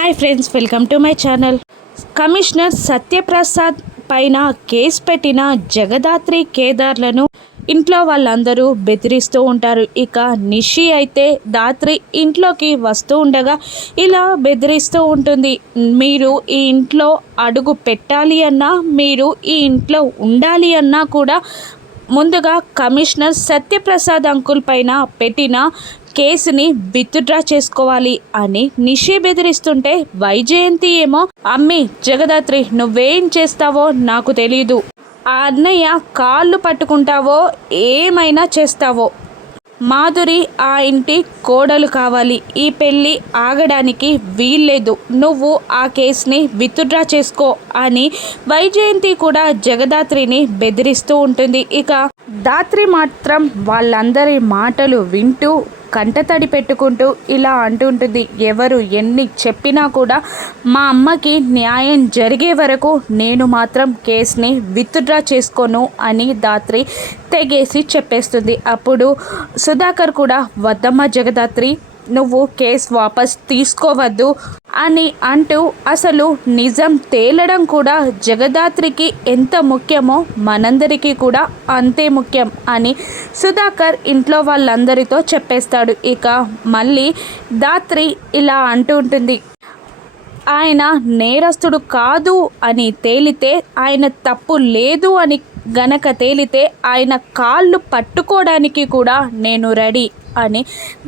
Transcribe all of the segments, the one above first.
Hi friends, welcome to my channel. Commissioner Satyaprasad పైన case పెట్టిన జగదాత్రి కేదార్లను ఇంట్లో వాళ్ళందరూ బెదిరిస్తూ ఉంటారు. ఇక నిషి అయితే దాత్రి ఇంట్లోకి వస్తూ ఉండగా ఇలా బెదిరిస్తూ ఉంటుంది. మీరు ఈ ఇంట్లో అడుగు పెట్టాలి అన్నా, మీరు ఈ ఇంట్లో ఉండాలి అన్నా కూడా ముందుగా కమిషనర్ సత్యప్రసాద్ అంకుల్ పైన పెట్టిన కేసుని విత్డ్రా చేసుకోవాలి అని నిషి బెదిరిస్తుంటే వైజయంతి ఏమో, అమ్మి జగదాత్రి నువ్వేం చేస్తావో నాకు తెలీదు, ఆ అన్నయ్య కాళ్ళు పట్టుకుంటావో ఏమైనా చేస్తావో, మాధురి ఆ ఇంటి కోడలు కావాలి, ఈ పెళ్ళి ఆగడానికి వీల్లేదు, నువ్వు ఆ కేసుని విత్డ్రా చేసుకో అని వైజయంతి కూడా జగదాత్రిని బెదిరిస్తూ ఉంటుంది. ఇక దాత్రి మాత్రం వాళ్ళందరి మాటలు వింటూ కంటతడి పెట్టుకుంటూ ఇలా అంటుంటుంది, ఎవరు ఎన్ని చెప్పినా కూడా మా అమ్మకి న్యాయం జరిగే వరకు నేను మాత్రం కేసుని విత్డ్రా చేసుకోను అని దాత్రి తెగేసి చెప్పేస్తుంది. అప్పుడు సుధాకర్ కూడా, వద్దమ్మ జగదాత్రి, నువ్వు కేసు వాపస్ తీసుకోవద్దు అని అంటూ, అసలు నిజం తేలడం కూడా జగదాత్రికి ఎంత ముఖ్యమో మనందరికీ కూడా అంతే ముఖ్యం అని సుధాకర్ ఇంట్లో వాళ్ళందరితో చెప్పేస్తాడు. ఇక మళ్ళీ దాత్రి ఇలా అంటూ ఉంటుంది, ఆయన నేరస్తుడు కాదు అని తేలితే, ఆయన తప్పు లేదు అని గనక తేలితే ఆయన కాళ్ళు పట్టుకోవడానికి కూడా నేను రెడీ అని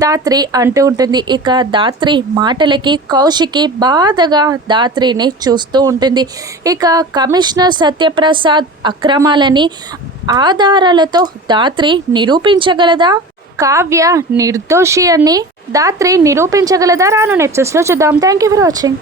దాత్రి అంటూ ఉంటుంది. ఇక దాత్రి మాటలకి కౌశికి బాధగా దాత్రిని చూస్తూ ఉంటుంది. ఇక కమిషనర్ సత్యప్రసాద్ అక్రమాలని ఆధారాలతో దాత్రి నిరూపించగలదా? కావ్య నిర్దోషి అని దాత్రి నిరూపించగలదా? రాను నెక్సెస్లో చూద్దాం. Thank you for watching.